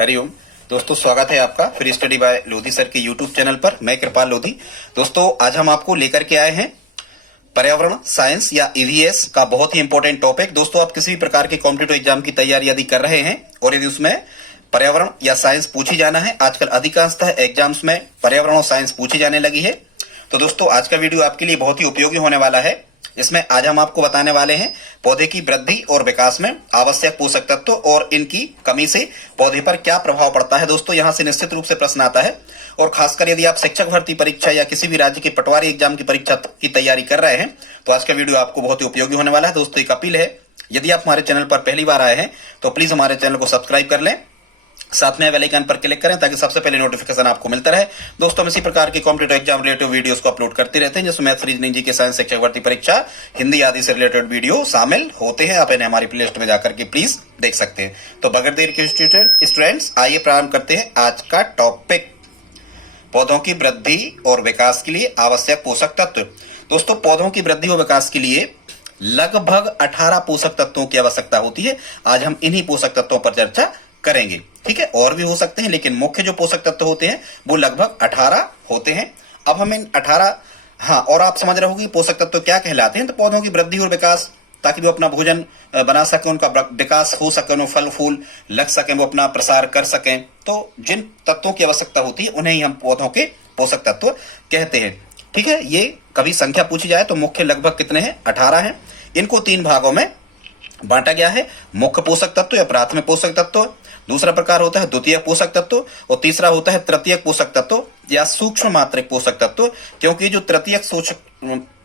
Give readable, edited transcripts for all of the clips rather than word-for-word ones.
हरिओम दोस्तों, स्वागत है आपका free study bye Lodhi sir के यूट्यूब चैनल पर। मैं कृपाल लोधी। दोस्तों, आज हम आपको लेकर के आए हैं पर्यावरण साइंस या ईवीएस का बहुत ही इंपॉर्टेंट टॉपिक। दोस्तों, आप किसी भी प्रकार के कॉम्पिटिटिव एग्जाम की तैयारी यदि कर रहे हैं और यदि उसमें पर्यावरण या साइंस पूछी जाना है, आजकल अधिकांशतः एग्जाम्स में पर्यावरण और साइंस पूछी जाने लगी है। तो दोस्तों, आज का वीडियो आपके लिए बहुत ही उपयोगी होने वाला है। इसमें आज हम आपको बताने वाले हैं पौधे की वृद्धि और विकास में आवश्यक पोषक तत्व और इनकी कमी से पौधे पर क्या प्रभाव पड़ता है। दोस्तों, यहां से निश्चित रूप से प्रश्न आता है और खासकर यदि आप शिक्षक भर्ती परीक्षा या किसी भी राज्य के पटवारी एग्जाम की परीक्षा की तैयारी कर रहे हैं तो आज का वीडियो आपको बहुत ही उपयोगी होने वाला है। दोस्तों, एक अपील है, यदि आप हमारे चैनल पर पहली बार आए हैं तो प्लीज हमारे चैनल को सब्सक्राइब कर लें, साथ में बेल आइकन पर क्लिक करें ताकि सबसे पहले नोटिफिकेशन आपको मिलता रहे। दोस्तों, हम इसी प्रकार के कॉम्पिटिटिव एग्जाम रिलेटेड वीडियोस को अपलोड करते रहते हैं, जिसमें मैथ, रीजनिंग, जीके, साइंस, शिक्षक भर्ती परीक्षा, हिंदी आदि से रिलेटेड वीडियो शामिल होते हैं। आप इन्हें हमारी प्लेलिस्ट में जाकर के प्लीज देख सकते हैं। तो बगैर देर के स्टूडेंट्स, आइए प्रारंभ करते हैं आज का टॉपिक, पौधों की वृद्धि और विकास के लिए आवश्यक पोषक तत्व। दोस्तों, पौधों की वृद्धि और विकास के लिए लगभग 18 पोषक तत्वों की आवश्यकता होती है। आज हम इन्हीं पोषक तत्वों पर चर्चा करेंगे। ठीक है, और भी हो सकते हैं, लेकिन मुख्य जो पोषक तत्व होते हैं वो लगभग 18 होते हैं। अब हम इन 18 और आप समझ रहे होंगे पोषक तत्व क्या कहलाते हैं। तो पौधों की वृद्धि और विकास, ताकि वो अपना भोजन बना सके, उनका विकास हो सके, उन्हें फल फूल लग सके, वो अपना प्रसार कर सकें, तो जिन तत्वों की आवश्यकता होती है उन्हें ही हम पौधों के पोषक तत्व कहते हैं। ठीक है, ये कभी संख्या पूछी जाए तो मुख्य लगभग कितने हैं? 18 हैं। इनको 3 भागों में बांटा गया है, मुख्य पोषक तत्व या प्राथमिक पोषक तत्व, दूसरा प्रकार होता है द्वितीय पोषक तत्व और तीसरा होता है तृतीयक पोषक तत्व या सूक्ष्म मात्रिक पोषक तत्व। क्योंकि जो तृतीयक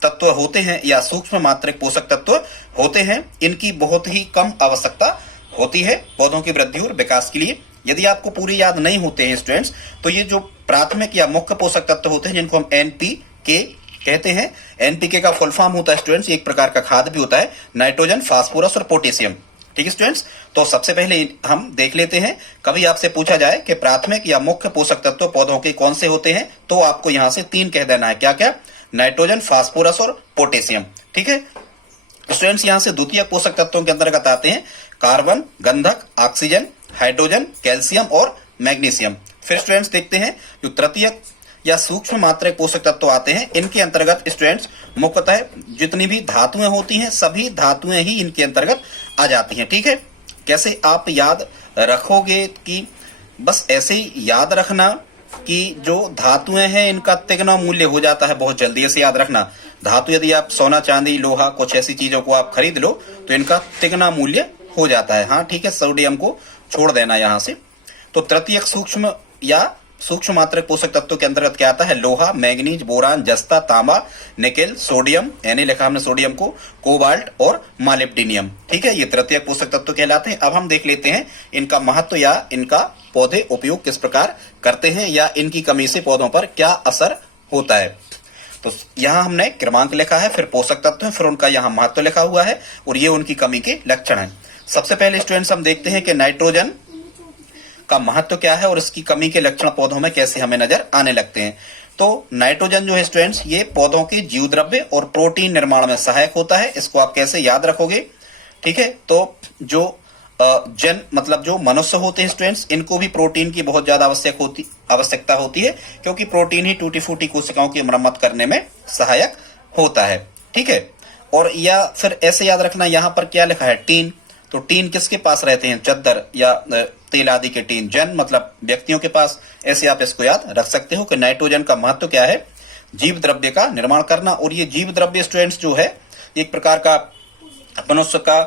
तत्व होते हैं या सूक्ष्म मात्रिक पोषक तत्व होते हैं, इनकी बहुत ही कम आवश्यकता होती है पौधों की वृद्धि और विकास के लिए। यदि आपको पूरी याद नहीं होते हैं स्टूडेंट्स, तो ये जो प्राथमिक या मुख्य पोषक तत्व होते हैं, जिनको हम एनपीके कहते हैं। एनपीके का फुल फॉर्म होता है स्टूडेंट्स, एक प्रकार का खाद भी होता है, नाइट्रोजन, फास्फोरस और पोटेशियम। ठीक है स्टूडेंट्स, तो सबसे पहले हम देख लेते हैं, कभी आपसे पूछा जाए कि प्राथमिक या मुख्य पोषक तत्व पौधों के कौन से होते हैं, तो आपको यहां से 3 कह देना है। क्या क्या? नाइट्रोजन, फास्फोरस और पोटेशियम। ठीक है स्टूडेंट्स, यहां से द्वितीय पोषक तत्वों के अंतर्गत आते हैं कार्बन, गंधक, ऑक्सीजन, हाइड्रोजन, कैल्शियम और मैग्नीशियम। फिर स्टूडेंट्स देखते हैं जो तृतीय या सूक्ष्म मात्रिक पोषक तत्व आते हैं, इनके अंतर्गत स्टूडेंट्स मुख्यतः जितनी भी धातुएं होती हैं, सभी धातुएं ही इनके अंतर्गत आ जाती हैं। ठीक है, कैसे आप याद रखोगे कि बस ऐसे ही याद रखना कि जो धातुएं हैं इनका तिगुना मूल्य हो जाता है बहुत जल्दी। ऐसे याद रखना, धातु यदि आप सोना, चांदी, लोहा, कुछ ऐसी चीजों को आप खरीद लो तो इनका तिगुना मूल्य हो जाता है। हाँ ठीक है, सोडियम को छोड़ देना यहां से। तो तृतीय सूक्ष्म या सूक्ष्म मात्रिक पोषक तत्व के अंतर्गत क्या आता है? लोहा, मैग्नीज, बोरान, जस्ता, तांबा, निकेल, सोडियम, यानी लिखा हमने सोडियम को, कोबाल्ट और मालिब्डिनियम। ठीक है, ये तृतीय पोषक तत्व कहलाते हैं। अब हम देख लेते हैं इनका महत्व या इनका पौधे उपयोग किस प्रकार करते हैं या इनकी कमी से पौधों पर क्या असर होता है। तो यहाँ हमने क्रमांक लिखा है, फिर पोषक तत्व है, फिर उनका यहाँ महत्व लिखा हुआ है और ये उनकी कमी के लक्षण है। सबसे पहले स्टूडेंट्स हम देखते हैं कि नाइट्रोजन का महत्व क्या है और इसकी कमी के लक्षण पौधों में कैसे हमें नजर आने लगते हैं। तो नाइट्रोजन जो है स्टूडेंट्स, ये पौधों के जीव द्रव्य और प्रोटीन निर्माण में सहायक होता है। इसको आप कैसे याद रखोगे? ठीक है, तो जो जन मतलब जो मनुष्य होते हैं स्टूडेंट्स, इनको भी प्रोटीन की बहुत ज्यादा आवश्यकता होती है, क्योंकि प्रोटीन ही टूटी फूटी कोशिकाओं की मरम्मत करने में सहायक होता है। ठीक है, और या फिर ऐसे याद रखना, यहाँ पर क्या लिखा है? टीन। तो टीन किसके पास रहते हैं? चद्दर या तेल आदि के टीन। जन मतलब व्यक्तियों के पास। ऐसे आप इसको याद रख सकते हो कि नाइट्रोजन का महत्व क्या है? जीव द्रव्य का निर्माण करना। और ये जीव द्रव्य स्टूडेंट्स जो है एक प्रकार का मनुष्य का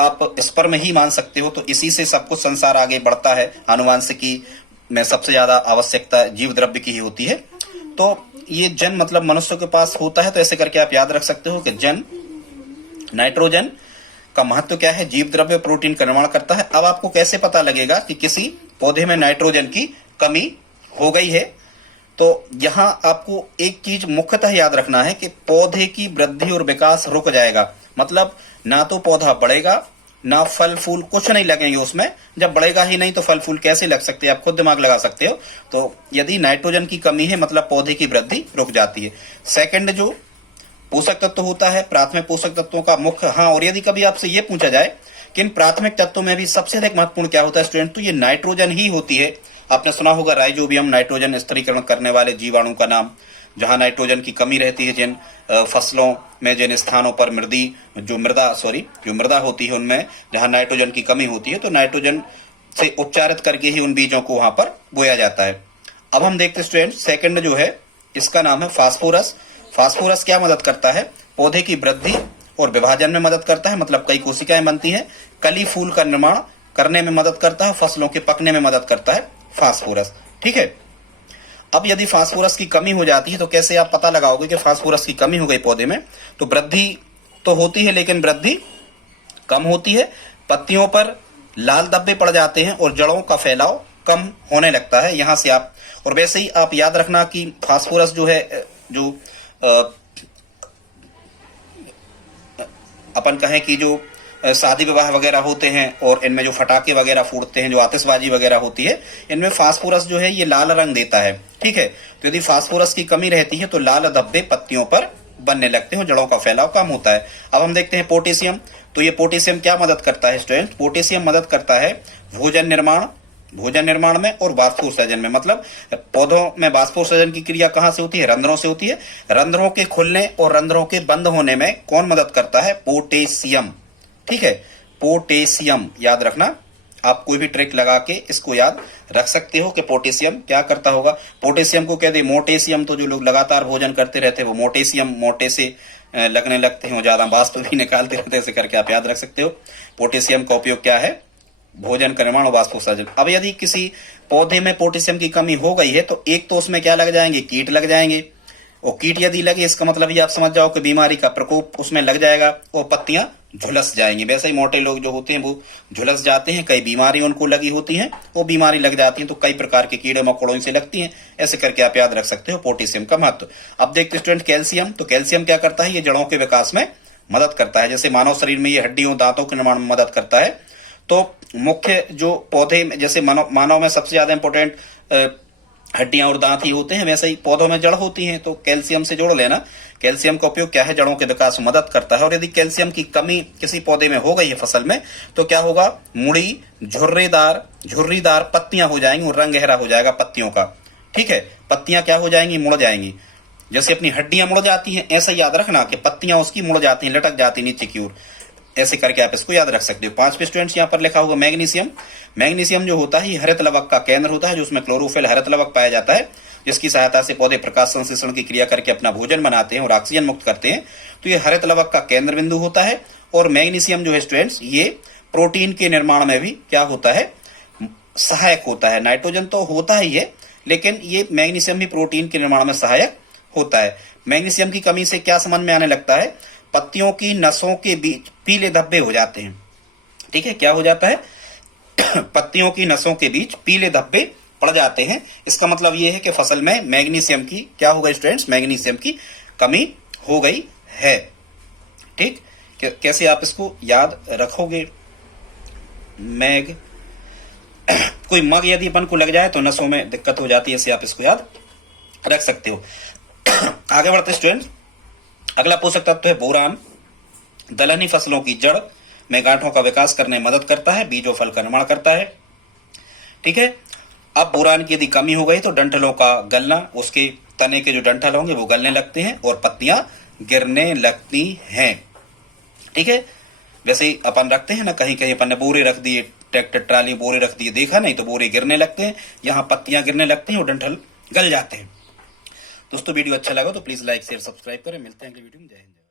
आप स्पर्म ही मान सकते हो। तो इसी से सब कुछ संसार आगे बढ़ता है। आनुवांशिकी में सबसे ज्यादा आवश्यकता जीव द्रव्य की ही होती है। तो ये जन मतलब मनुष्य के पास होता है। तो ऐसे करके आप याद रख सकते हो कि जन नाइट्रोजन का महत्व क्या है? जीव द्रव्य प्रोटीन का निर्माण करता है। अब आपको कैसे पता लगेगा कि किसी पौधे में नाइट्रोजन की कमी हो गई है? तो यहां आपको एक चीज मुख्यतः याद रखना है कि पौधे की वृद्धि और विकास रुक जाएगा। मतलब ना तो पौधा बढ़ेगा, ना फल फूल, कुछ नहीं लगेंगे उसमें। जब बढ़ेगा ही नहीं तो फल फूल कैसे लग सकते हैं? आप खुद दिमाग लगा सकते हो। तो यदि नाइट्रोजन की कमी है मतलब पौधे की वृद्धि रुक जाती है। सेकंड जो पोषक तत्व होता है प्राथमिक पोषक तत्वों का मुख्य। हाँ, और यदि कभी आपसे ये पूछा जाए किन प्राथमिक तत्वों में भी सबसे अधिक महत्वपूर्ण क्या होता है स्टूडेंट, तो ये नाइट्रोजन ही होती है। आपने सुना होगा राइजोबियम, नाइट्रोजन स्थिरीकरण करने वाले जीवाणु का नाम। जहां नाइट्रोजन की कमी रहती है, जिन फसलों में, जिन स्थानों पर जो मृदा होती है उनमें जहां नाइट्रोजन की कमी होती है, तो नाइट्रोजन से उपचारित करके ही उन बीजों को वहां पर बोया जाता है। अब हम देखते हैं स्टूडेंट, सेकंड जो है इसका नाम है फास्फोरस। फास्फोरस क्या मदद करता है, पौधे की वृद्धि और विभाजन में मदद करता है, मतलब कई कोशिकाएं बनती हैं। कली फूल का निर्माण करने में मदद करता है, फसलों के पकने में मदद करता है फास्फोरस। ठीक है, अब यदि फास्फोरस की कमी हो जाती है तो कैसे आप पता लगाओगे कि फास्फोरस की कमी हो गई पौधे में, तो वृद्धि तो होती है लेकिन वृद्धि कम होती है, पत्तियों पर लाल धब्बे पड़ जाते हैं और जड़ों का फैलाव कम होने लगता है। यहां से आप, और वैसे ही आप याद रखना कि फास्फोरस जो है, जो अपन कहें कि जो शादी विवाह वगैरह होते हैं और इनमें जो फटाके वगैरह फूटते हैं, जो आतिशबाजी वगैरह होती है, इनमें फास्फोरस जो है ये लाल रंग देता है। ठीक है, तो यदि फास्फोरस की कमी रहती है तो लाल धब्बे पत्तियों पर बनने लगते हैं, जड़ों का फैलाव कम होता है। अब हम देखते हैं पोटेशियम। तो ये पोटेशियम क्या मदद करता है स्टूडेंट, पोटेशियम मदद करता है भोजन निर्माण में और वाष्पोत्सर्जन में। मतलब पौधों में वाष्पोत्सर्जन की क्रिया कहां से होती है, रंध्रों से होती है। रंध्रों के खुलने और रंध्रों के बंद होने में कौन मदद करता है, पोटेशियम। ठीक है, पोटेशियम याद रखना, आप कोई भी ट्रिक लगा के इसको याद रख सकते हो कि पोटेशियम क्या करता होगा। पोटेशियम को कह दे मोटेशियम, तो जो लोग लगातार भोजन करते रहते हैं वो मोटेशियम, मोटे से लगने लगते हैं, ज्यादा वाष्प भी निकालते रहते हैं, ऐसे करके आप याद रख सकते हो। पोटेशियम का उपयोग क्या है, भोजन का निर्माण और वाष्पोत्सर्जन। अब यदि किसी पौधे में पोटेशियम की कमी हो गई है तो एक तो उसमें क्या लग जाएंगे, कीट लग जाएंगे, और कीट यदि लगे इसका मतलब ये आप समझ जाओ कि बीमारी का प्रकोप उसमें लग जाएगा और पत्तियां झुलस जाएंगी। वैसे ही मोटे लोग जो होते हैं वो झुलस जाते हैं, कई बीमारी उनको लगी होती हैं, वो बीमारी लग जाती है तो कई प्रकार के कीड़े मकोड़ों से लगती हैं। ऐसे करके आप याद रख सकते हो पोटेशियम का महत्व। अब देखते स्टूडेंट कैल्शियम। तो कैल्शियम क्या करता है, ये जड़ों के विकास में मदद करता है। जैसे मानव शरीर में ये हड्डियों दांतों के निर्माण में मदद करता है, तो मुख्य जो पौधे में, जैसे मानव में सबसे ज्यादा इंपॉर्टेंट हड्डियां और दांत ही होते हैं, वैसे ही पौधों में जड़ होती हैं, तो कैल्शियम से जोड़ लेना। कैल्शियम का उपयोग क्या है, जड़ों के विकास में मदद करता है। और यदि कैल्शियम की कमी किसी पौधे में हो गई है फसल में, तो क्या होगा, मुड़ी झुर्रीदार पत्तियां हो जाएंगी और रंग गहरा हो जाएगा पत्तियों का। ठीक है, पत्तियां क्या हो जाएंगी, मुड़ जाएंगी। जैसे अपनी हड्डियां मुड़ जाती हैं, ऐसा याद रखना कि पत्तियां उसकी मुड़ जाती हैं, लटक जाती नीचे की ओर। ऐसे करके आप इसको याद रख सकते हो। 5वें स्टूडेंट्स यहाँ पर लिखा होगा मैग्नीशियम। मैग्नीशियम जो होता है हरित लवक का केंद्र होता है, जो उसमें क्लोरोफिल हरित लवक पाया जाता है, जिसकी सहायता से पौधे प्रकाश संश्लेषण की क्रिया करके अपना भोजन बनाते हैं और ऑक्सीजन मुक्त करते हैं। तो ये हरित लवक का केंद्र बिंदु होता है। और मैग्नीशियम जो है स्टूडेंट्स, ये प्रोटीन के निर्माण में भी क्या होता है, सहायक होता है। नाइट्रोजन तो होता ही है, लेकिन ये मैग्नीशियम भी प्रोटीन के निर्माण में सहायक होता है। मैग्नीशियम की कमी से क्या समझ में आने लगता है, पत्तियों की नसों के बीच पीले धब्बे हो जाते हैं। ठीक है, क्या हो जाता है, पत्तियों की नसों के बीच पीले धब्बे पड़ जाते हैं। इसका मतलब यह है कि फसल में मैग्नीशियम की क्या हो गई स्टूडेंट्स, मैग्नीशियम की कमी हो गई है। ठीक, कैसे आप इसको याद रखोगे, कोई मग यदि अपन को लग जाए तो नसों में दिक्कत हो जाती है, ऐसे आप इसको याद रख सकते हो। आगे बढ़ते स्टूडेंट, अगला पोषक तत्व है बोरान। दलहनी फसलों की जड़ में गांठों का विकास करने में मदद करता है, बीज और फल का निर्माण करता है। ठीक है, अब बोरान की यदि कमी हो गई तो डंठलों का गलना, उसके तने के जो डंठल होंगे वो गलने लगते हैं और पत्तियां गिरने लगती हैं। ठीक है, वैसे ही अपन रखते हैं ना, कहीं कहीं अपन ने बोरे रख दिए, ट्रैक्टर ट्राली बोरे रख दिए, देखा नहीं, तो बोरे गिरने लगते हैं, यहाँ पत्तियां गिरने लगती हैं और डंठल गल जाते हैं। दोस्तों वीडियो अच्छा लगा तो प्लीज लाइक शेयर सब्सक्राइब करें। मिलते हैं अगले वीडियो में। जय हिंद।